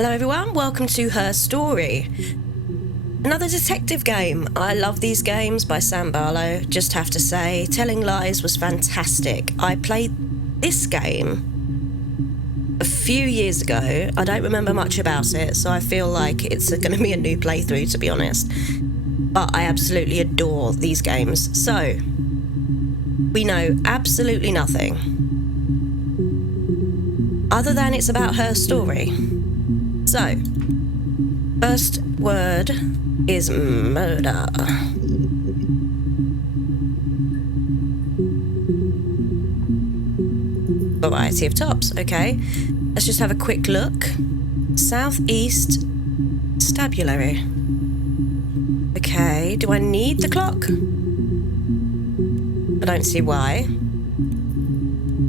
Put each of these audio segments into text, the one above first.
Hello everyone, welcome to Her Story. Another detective game. I love these games by Sam Barlow. Just have to say, Telling Lies was fantastic. I played this game a few years ago. I don't remember much about it, so I feel like it's going to be a new playthrough, to be honest. But I absolutely adore these games. So, we know absolutely nothing other than it's about her story. So, first word is murder. Variety of tops, okay. Let's just have a quick look. Southeast stabulary. Okay, do I need the clock? I don't see why.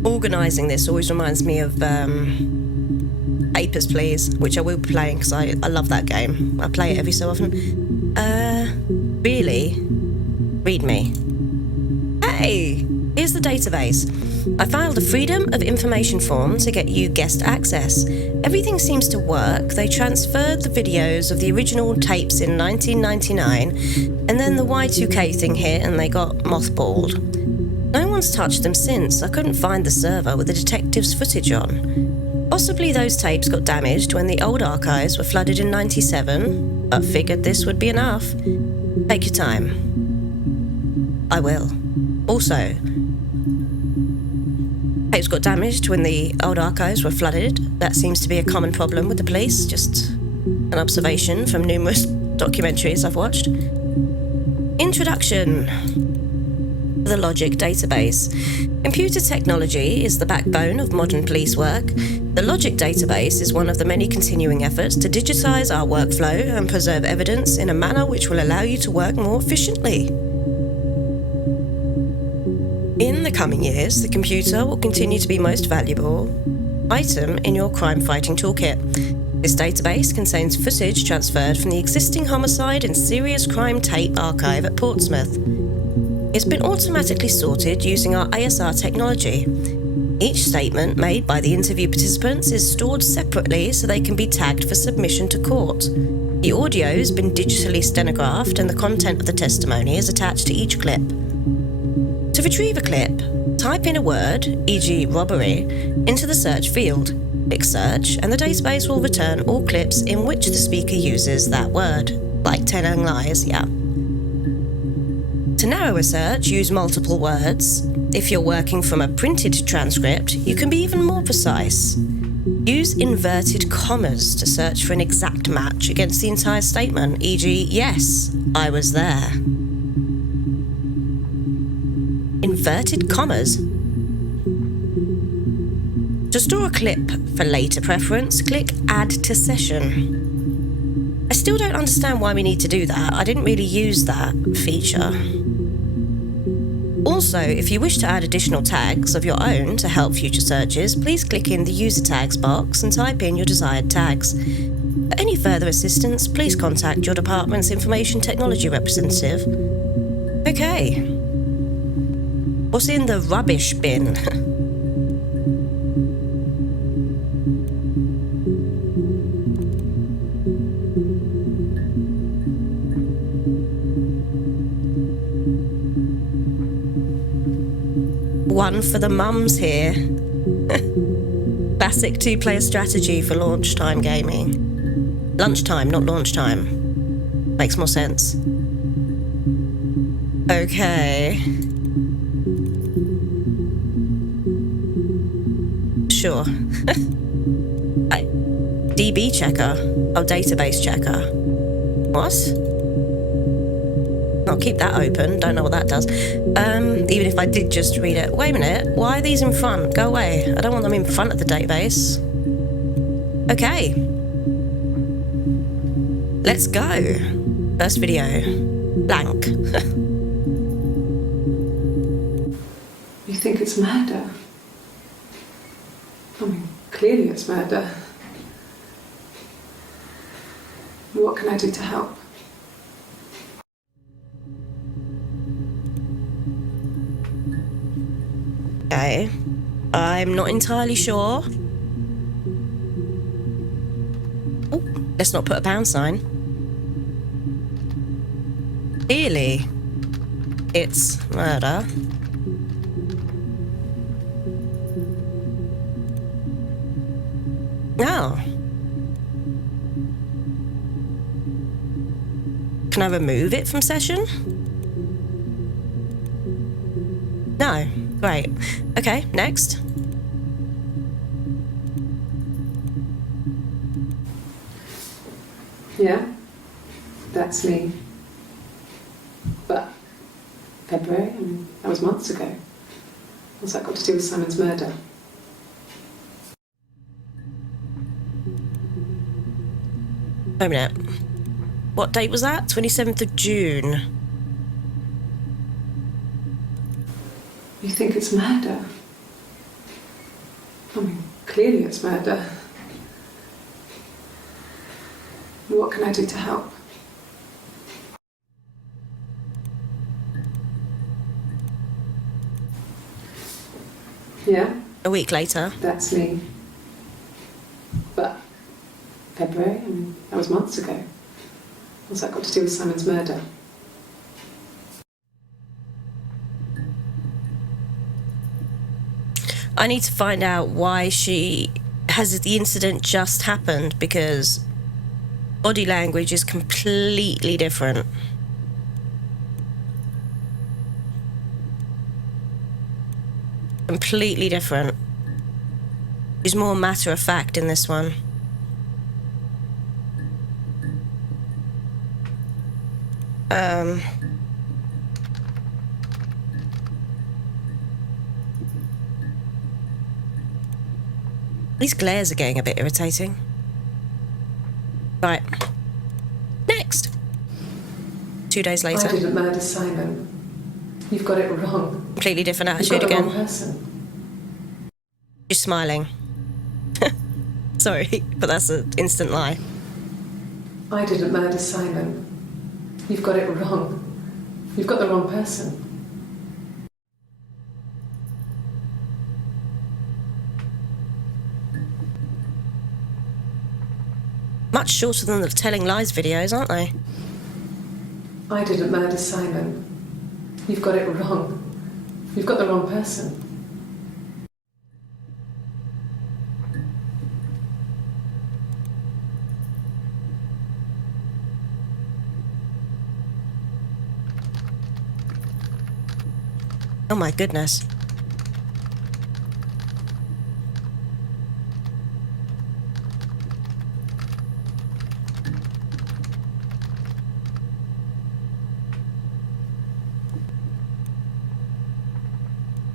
Organising this always reminds me of Papers, Please, which I will be playing because I love that game. I play it every so often. Really? Read me. Hey, here's the database. I filed a Freedom of Information form to get you guest access. Everything seems to work. They transferred the videos of the original tapes in 1999, and then the Y2K thing hit and they got mothballed. No one's touched them since. I couldn't find the server with the detective's footage on. Possibly those tapes got damaged when the old archives were flooded in 97, but figured this would be enough. Take your time. I will. Also, tapes got damaged when the old archives were flooded. That seems to be a common problem with the police, just an observation from numerous documentaries I've watched. Introduction. The Logic Database. Computer technology is the backbone of modern police work. The Logic Database is one of the many continuing efforts to digitize our workflow and preserve evidence in a manner which will allow you to work more efficiently. In the coming years, the computer will continue to be most valuable item in your crime-fighting toolkit. This database contains footage transferred from the existing homicide and serious crime tape archive at Portsmouth. It's been automatically sorted using our ASR technology. Each statement made by the interview participants is stored separately so they can be tagged for submission to court. The audio has been digitally stenographed and the content of the testimony is attached to each clip. To retrieve a clip, type in a word, e.g. robbery, into the search field. Click search and the database will return all clips in which the speaker uses that word. Like Telling Lies, yeah. To narrow a search, use multiple words. If you're working from a printed transcript, you can be even more precise. Use inverted commas to search for an exact match against the entire statement, e.g., yes, I was there. Inverted commas. To store a clip for later preference, click Add to Session. I still don't understand why we need to do that. I didn't really use that feature. Also, if you wish to add additional tags of your own to help future searches, please click in the User Tags box and type in your desired tags. For any further assistance, please contact your department's Information Technology representative. Okay. What's in the rubbish bin? One for the mums here. Classic two-player strategy for lunchtime gaming. Lunchtime, not launch time. Makes more sense. Okay. Sure. DB checker. Oh, database checker. What? I'll keep that open. Don't know what that does. Even if I did just read it. Wait a minute. Why are these in front? Go away. I don't want them in front of the database. Okay. Let's go. First video. Blank. You think it's murder? I mean, clearly it's murder. What can I do to help? Okay. I'm not entirely sure. Oh, let's not put a pound sign. Clearly, it's murder. No. Can I remove it from session? No. Great. Okay, next. Yeah, that's me. But February, I mean, that was months ago. What's that got to do with Simon's murder? Wait a minute. What date was that? 27th of June. You think it's murder? I mean, clearly it's murder. What can I do to help? Yeah, A week later. that's me. But February, I mean, that was months ago. What's that got to do with Simon's murder? I need to find out why has the incident just happened, because body language is completely different. Completely different. She's more matter of fact in this one. These glares are getting a bit irritating. Right. Next. 2 days later. I didn't murder Simon. You've got it wrong. Completely different You've attitude got the again. wrong person. She's smiling. Sorry, but that's an instant lie. I didn't murder Simon. You've got it wrong. You've got the wrong person. Much shorter than the telling lies videos, aren't they? I didn't murder Simon. You've got it wrong. You've got the wrong person. Oh my goodness.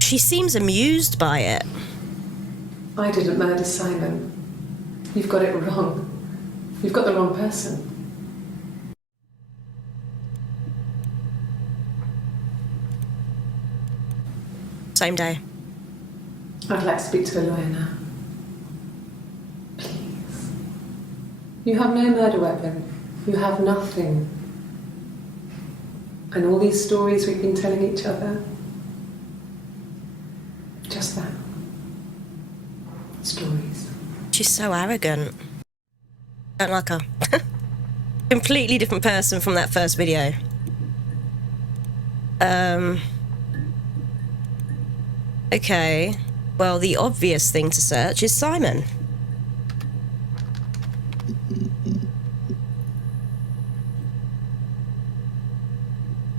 She seems amused by it. I didn't murder Simon. You've got it wrong. You've got the wrong person. Same day. I'd like to speak to a lawyer now. Please. You have no murder weapon. You have nothing. And all these stories we've been telling each other. Just that. Stories. She's so arrogant. Don't like her. Completely different person from that first video. Okay. Well, the obvious thing to search is Simon.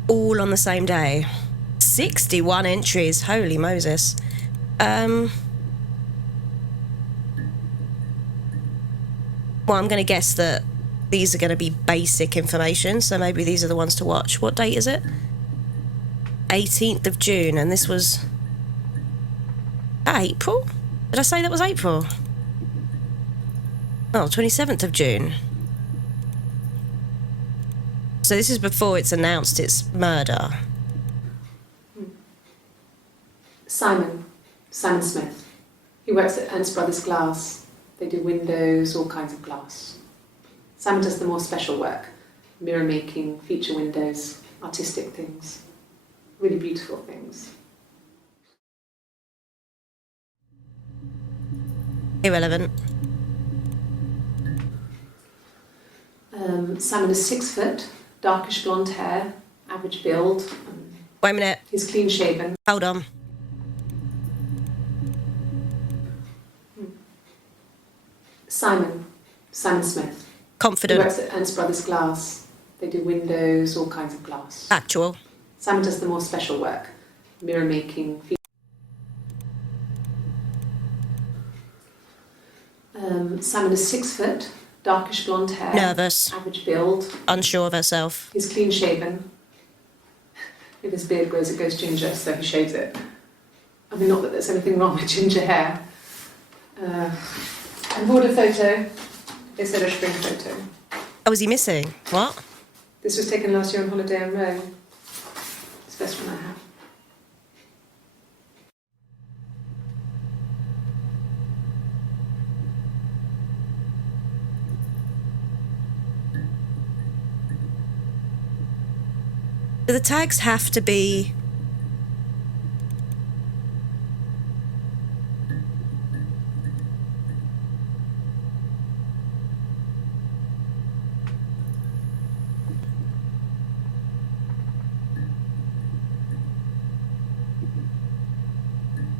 All on the same day. 61 entries. Holy Moses. Well, I'm going to guess that these are going to be basic information, so maybe these are the ones to watch. What date is it? 18th of June, and this was April? Did I say that was April? Oh, 27th of June. So this is before it's announced it's murder. Simon Smith. He works at Ernst Brothers Glass. They do windows, all kinds of glass. Simon does the more special work. Mirror making, feature windows, artistic things. Really beautiful things. Irrelevant. Simon is 6 foot, darkish blonde hair, average build. Wait a minute. He's clean shaven. Hold on. Simon Smith. He Confident. works at Ernst Brothers Glass. They do windows, all kinds of glass. Actual. Simon does the more special work, mirror making. Simon is 6 foot, darkish blonde hair. Nervous. Average build. Unsure of herself. He's clean shaven. If his beard grows, it goes ginger, so he shaves it. I mean, not that there's anything wrong with ginger hair. And bought a photo. They said I should bring a photo. Oh, is he missing? What? This was taken last year on holiday in Rome. It's the best one I have. Do the tags have to be...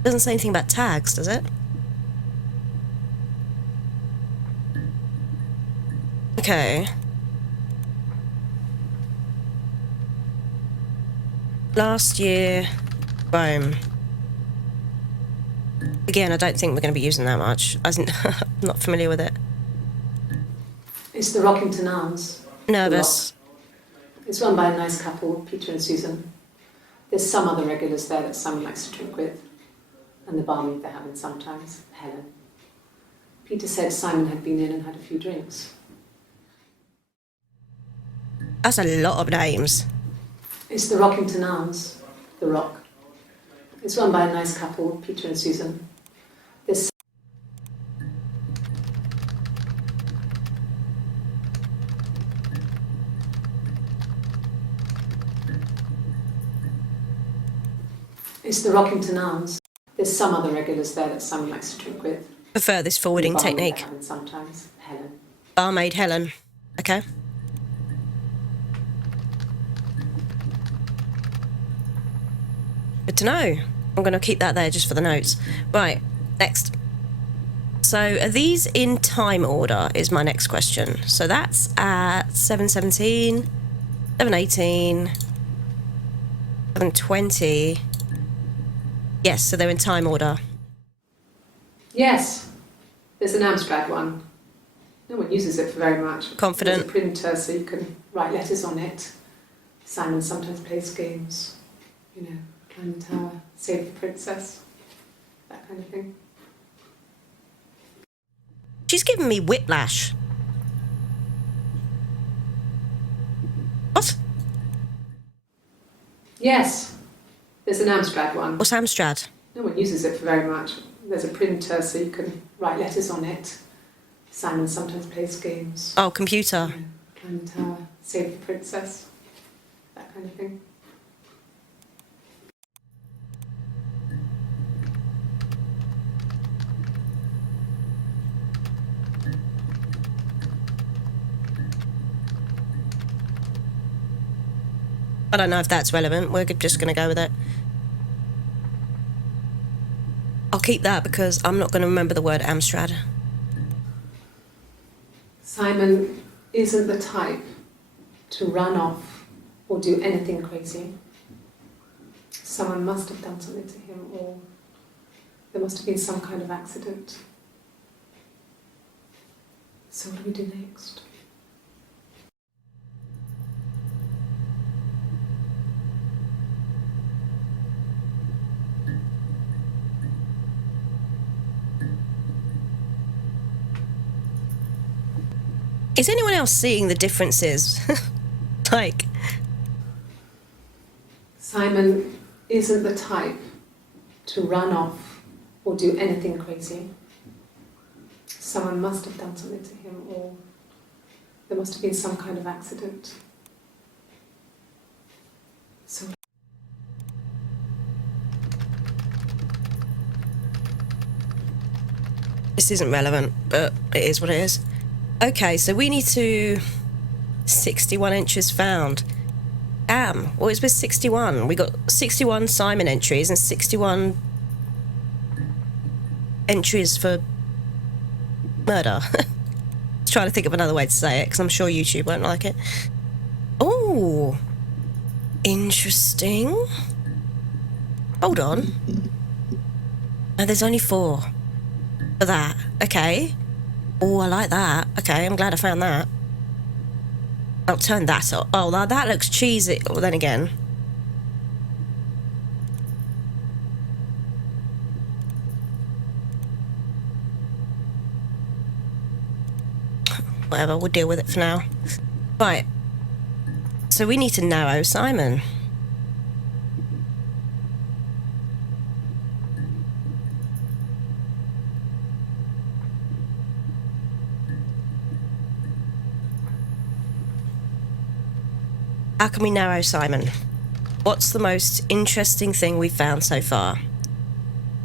Doesn't say anything about tags, does it? Okay. Last year, Rome. Again, I don't think we're going to be using that much. I'm not familiar with it. It's the Rockington Arms. Nervous. It's run by a nice couple, Peter and Susan. There's some other regulars there that Simon likes to drink with, and the barmaid they have in sometimes, Helen. Peter said Simon had been in and had a few drinks. That's a lot of names. It's the Rockington Arms, the Rock. It's run by a nice couple, Peter and Susan. There's It's the Rockington Arms. There's some other regulars there that Simon likes to drink with. Prefer this forwarding The barmaid technique. they have in sometimes, Helen. Barmaid Helen. Okay. Good to know. I'm going to keep that there just for the notes. Right, next. So are these in time order is my next question. So that's at 7:17, 7:18, 7:20. Yes, so they're in time order. Yes, there's an Amstrad one. No one uses it for very much. Confident. There's a printer so you can write letters on it. Simon sometimes plays games. You know, climb the tower, save the princess, that kind of thing. She's giving me whiplash. What? Yes, there's an Amstrad one. What's Amstrad? No one uses it for very much. There's a printer so you can write letters on it. Simon sometimes plays games. Oh, computer. You know, climb the tower, save the princess, that kind of thing. I don't know if that's relevant. We're just going to go with it. I'll keep that because I'm not going to remember the word Amstrad. Simon isn't the type to run off or do anything crazy. Someone must have done something to him, or there must have been some kind of accident. So what do we do next? Is anyone else seeing the differences? Like, Simon isn't the type to run off or do anything crazy. Someone must have done something to him, or there must have been some kind of accident. So this isn't relevant, but it is what it is. Okay, so we need to 61 entries found. What is with 61? We got 61 Simon entries and 61 entries for murder. Trying to think of another way to say it, because I'm sure YouTube won't like it. Oh, interesting. Hold on. No, there's only 4 for that. Okay. Oh, I like that. Okay, I'm glad I found that. I'll turn that up. Oh, that looks cheesy. Well, then again. Whatever, we'll deal with it for now. Right. So we need to narrow Simon. How can we narrow Simon? What's the most interesting thing we've found so far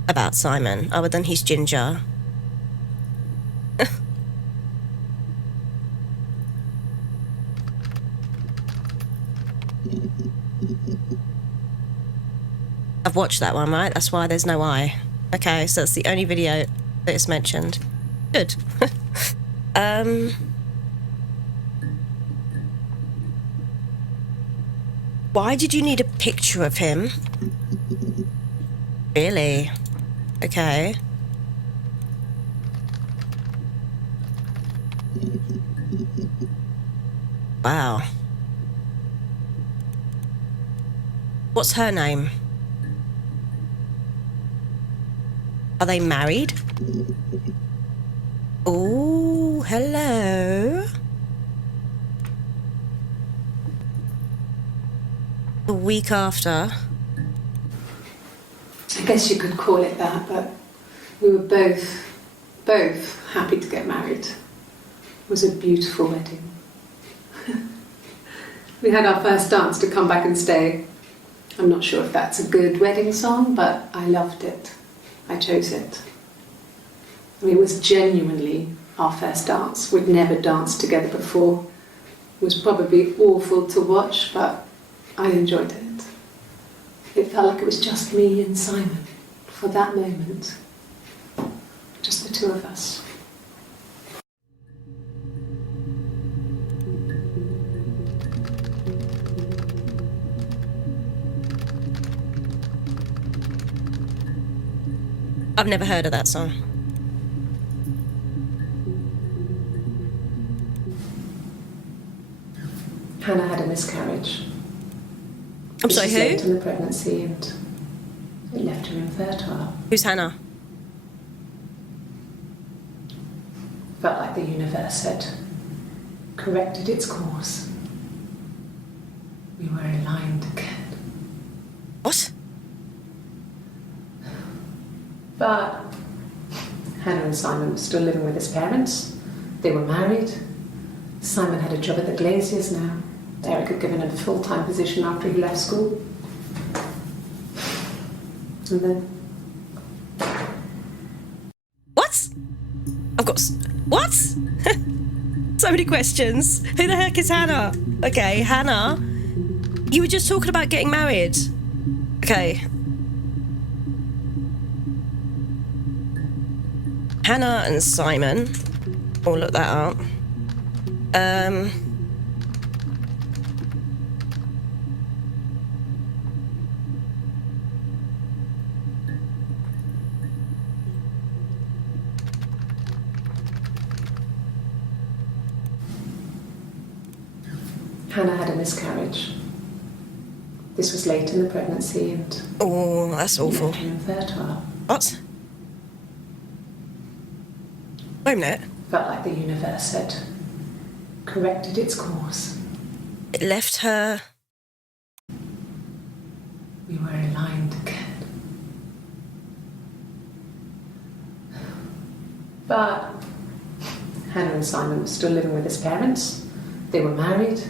about Simon, other than he's ginger? I've watched that one, right? That's why there's no eye. Okay, so that's the only video that is mentioned. Good. Why did you need a picture of him? Really? Okay. Wow. What's her name? Are they married? Oh, hello. The week after. I guess you could call it that, but we were both happy to get married. It was a beautiful wedding. We had our first dance to Come Back and Stay. I'm not sure if that's a good wedding song, but I loved it. I chose it. I mean, it was genuinely our first dance. We'd never danced together before. It was probably awful to watch, but I enjoyed it. It felt like it was just me and Simon for that moment. Just the two of us. I've never heard of that song. Hannah had a miscarriage. I'm sorry, She was late who? in the pregnancy and it left her infertile. Who's Hannah? Felt like the universe had corrected its course. We were aligned again. What? But Hannah and Simon were still living with his parents. They were married. Simon had a job at the Glaziers now. Eric had given him a full-time position after he left school. And then... What? I've got... What? So many questions. Who the heck is Hannah? Okay, Hannah. You were just talking about getting married. Okay. Hannah and Simon. I'll look that up. Hannah had a miscarriage. This was late in the pregnancy and... Oh, that's awful. left her infertile. What? Wait a minute. Felt like the universe had corrected its course. It left her... We were aligned again. But Hannah and Simon were still living with his parents. They were married.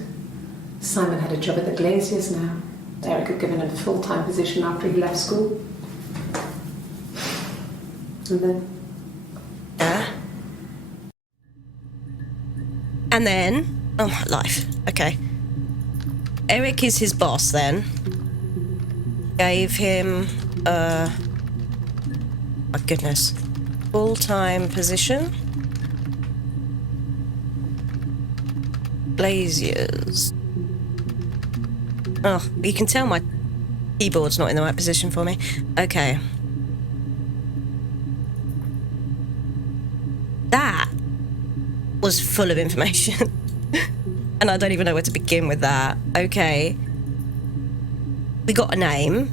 Simon had a job at the Glaziers now. Eric had given him a full-time position after he left school. And then... And then... Oh, my life. Okay. Eric is his boss, then. Gave him, my goodness. Full-time position. Glaziers. Oh, you can tell my keyboard's not in the right position for me. Okay. That was full of information. And I don't even know where to begin with that. Okay. We got a name.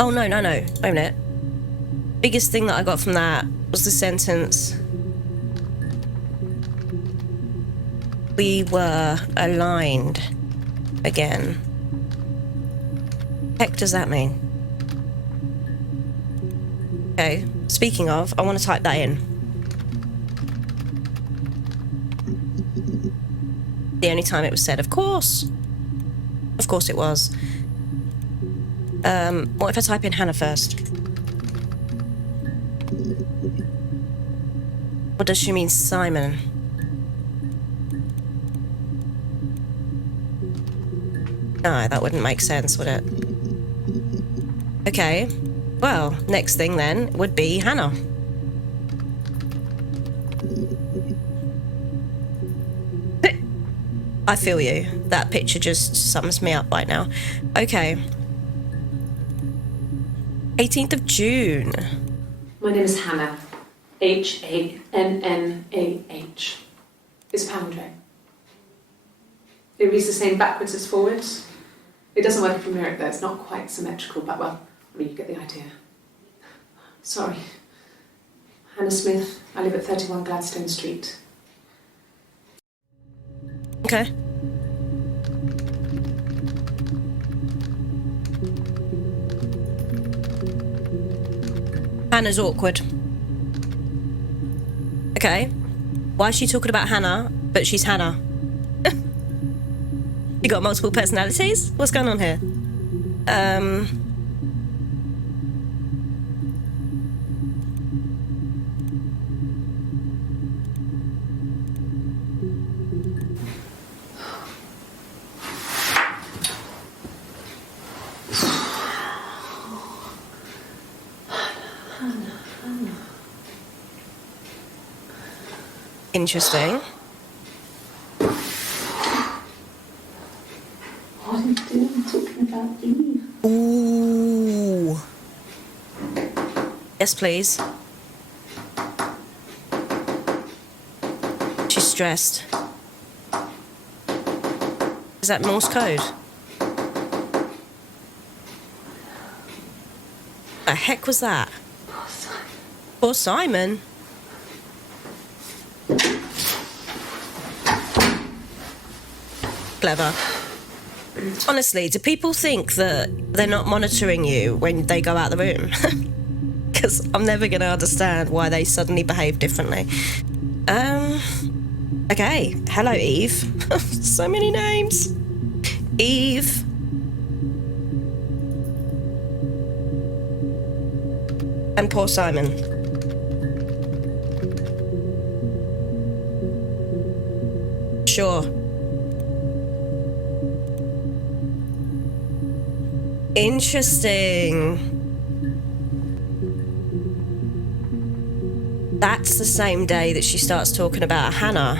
Oh, no. Wait a minute. Biggest thing that I got from that was the sentence, we were aligned again. Heck does that mean? Okay, speaking of, I want to type that in. The only time it was said, of course. Of course it was. What if I type in Hannah first? Or does she mean Simon? No, that wouldn't make sense, would it? Okay. Well, next thing then would be Hannah. I feel you. That picture just sums me up right now. Okay. 18th of June. My name is Hannah. H-A-N-N-A-H. It's palindrome. It reads the same backwards as forwards. It doesn't work from Eric though, it's not quite symmetrical, but well, I mean, you get the idea. Sorry. Hannah Smith, I live at 31 Gladstone Street. Okay. Hannah's awkward. Okay. Why is she talking about Hannah, but she's Hannah? You got multiple personalities? What's going on here? Interesting. What are you doing talking about Eve? Ooh. Yes, please. She's stressed. Is that Morse code? The heck was that? Poor Simon. Clever. Honestly, do people think that they're not monitoring you when they go out the room? Because I'm never going to understand why they suddenly behave differently. Okay. Hello, Eve. So many names. Eve. And poor Simon. Sure. Interesting. That's the same day that she starts talking about Hannah.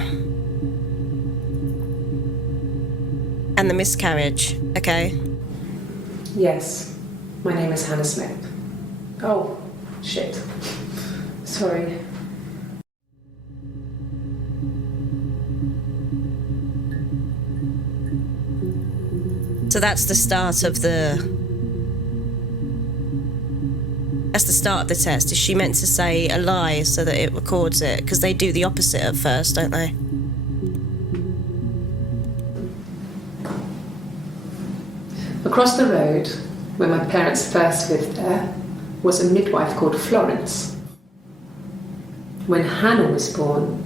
And the miscarriage, okay? Yes, my name is Hannah Smith. Oh, shit. Sorry. So that's the start of the... That's the start of the test. Is she meant to say a lie so that it records it? Because they do the opposite at first, don't they? Across the road, where my parents first lived there, was a midwife called Florence. When Hannah was born,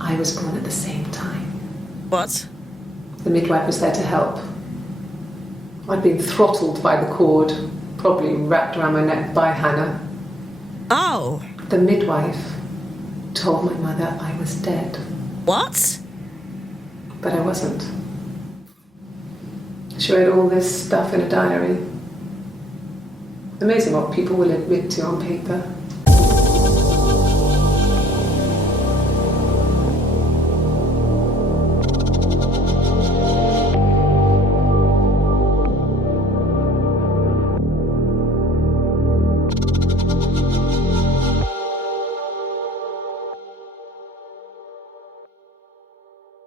I was born at the same time. What? The midwife was there to help. I'd been throttled by the cord, probably wrapped around my neck by Hannah. Oh. The midwife told my mother I was dead. What? But I wasn't. She wrote all this stuff in a diary. Amazing what people will admit to on paper.